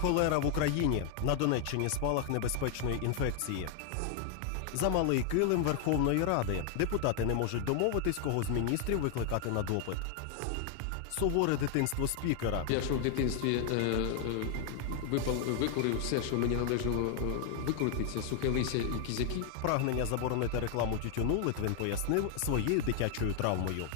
Холера в Україні на Донеччині спалах небезпечної інфекції. Замалий килим Верховної Ради. Депутати не можуть домовитись, кого з міністрів викликати на допит. Суворе дитинство спікера. Я що в дитинстві е, е, випал, викурив все, що мені належало е, викурити, це сухе лися і кізяки. Прагнення заборонити рекламу тютюну Литвин пояснив своєю дитячою травмою.